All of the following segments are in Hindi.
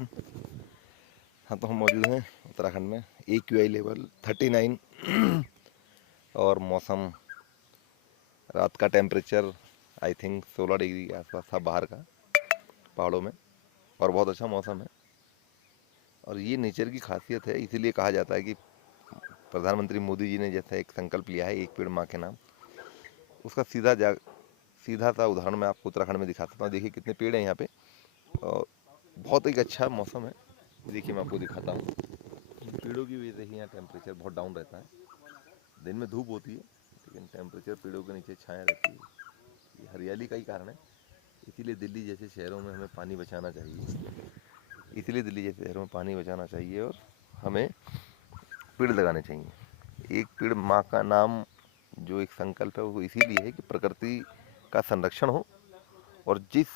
हाँ, तो हम मौजूद हैं उत्तराखंड में। AQI लेवल 39 और मौसम, रात का टेम्परेचर आई थिंक 16 डिग्री के आसपास था बाहर का, पहाड़ों में, और बहुत अच्छा मौसम है। और ये नेचर की खासियत है, इसीलिए कहा जाता है कि प्रधानमंत्री मोदी जी ने जैसा एक संकल्प लिया है, एक पेड़ माँ के नाम, उसका सीधा सा उदाहरण मैं आपको उत्तराखंड में दिखा सकता हूँ। देखिए कितने पेड़ हैं यहाँ पे, और बहुत एक अच्छा मौसम है। देखिए मैं आपको दिखाता हूँ। पेड़ों की वजह से ही यहाँ टेम्परेचर बहुत डाउन रहता है। दिन में धूप होती है, लेकिन टेम्परेचर पेड़ों के नीचे छाया रहती है। ये हरियाली का ही कारण है। इसीलिए दिल्ली जैसे शहरों में हमें पानी बचाना चाहिए, और हमें पेड़ लगाने चाहिए। एक पेड़ माँ का नाम जो एक संकल्प है, वो इसीलिए है कि प्रकृति का संरक्षण हो, और जिस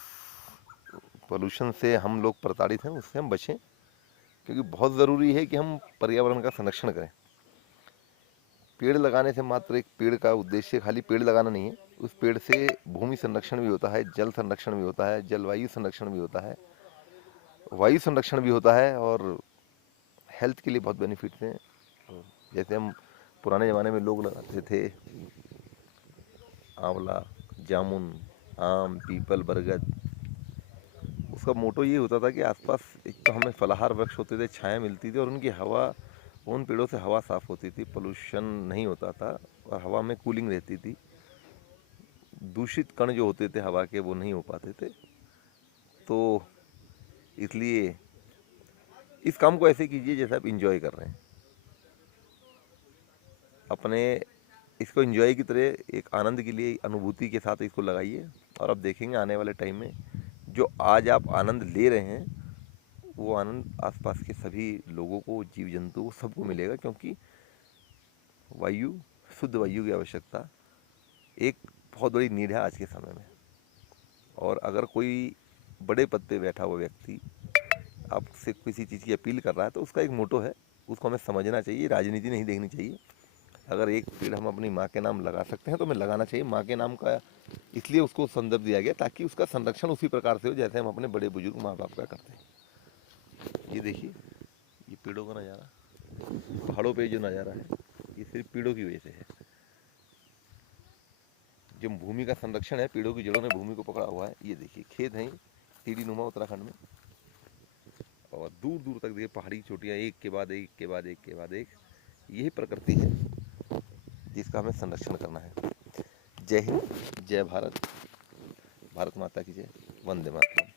पोल्यूशन से हम लोग प्रताड़ित हैं उससे हम बचें, क्योंकि बहुत ज़रूरी है कि हम पर्यावरण का संरक्षण करें। पेड़ लगाने से मात्र एक पेड़ का उद्देश्य खाली पेड़ लगाना नहीं है, उस पेड़ से भूमि संरक्षण भी होता है, जल संरक्षण भी होता है, जलवायु संरक्षण भी होता है, वायु संरक्षण भी होता है, और हेल्थ के लिए बहुत बेनिफिट्स हैं। जैसे हम पुराने ज़माने में लोग लगाते थे आंवला, जामुन, आम, पीपल, बरगद, उसका मोटो ये होता था कि आसपास एक तो हमें फलाहार वृक्ष होते थे, छाया मिलती थी, और उनकी हवा, उन पेड़ों से हवा साफ़ होती थी, पोल्यूशन नहीं होता था, और हवा में कूलिंग रहती थी। दूषित कण जो होते थे हवा के, वो नहीं हो पाते थे। तो इसलिए इस काम को ऐसे कीजिए जैसे आप इंजॉय कर रहे हैं, अपने इसको इंजॉय की तरह, एक आनंद के लिए, अनुभूति के साथ इसको लगाइए, और अब देखेंगे आने वाले टाइम में जो आज आप आनंद ले रहे हैं, वो आनंद आसपास के सभी लोगों को, जीव जंतु को, सबको मिलेगा। क्योंकि वायु, शुद्ध वायु की आवश्यकता एक बहुत बड़ी नीड है आज के समय में। और अगर कोई बड़े पद पे बैठा हुआ व्यक्ति आपसे किसी चीज़ की अपील कर रहा है, तो उसका एक मोटो है, उसको हमें समझना चाहिए, राजनीति नहीं देखनी चाहिए। अगर एक पेड़ हम अपनी माँ के नाम लगा सकते हैं तो हमें लगाना चाहिए। माँ के नाम का इसलिए उसको संदर्भ दिया गया ताकि उसका संरक्षण उसी प्रकार से हो जैसे हम अपने बड़े बुजुर्ग माँ बाप का करते हैं। ये देखिए, ये पेड़ों का नज़ारा, पहाड़ों पे जो नज़ारा है, ये सिर्फ पेड़ों की वजह से है। जो भूमि का संरक्षण है, पेड़ों की जड़ों ने भूमि को पकड़ा हुआ है। ये देखिए खेत हैं सीढ़ी नुमा उत्तराखंड में, और दूर दूर तक देखिए पहाड़ी चोटियाँ, एक के बाद एक के बाद एक के बाद एक। यही प्रकृति है जिसका हमें संरक्षण करना है। जय हिंद, जय भारत, भारत माता की जय, वंदे मातरम।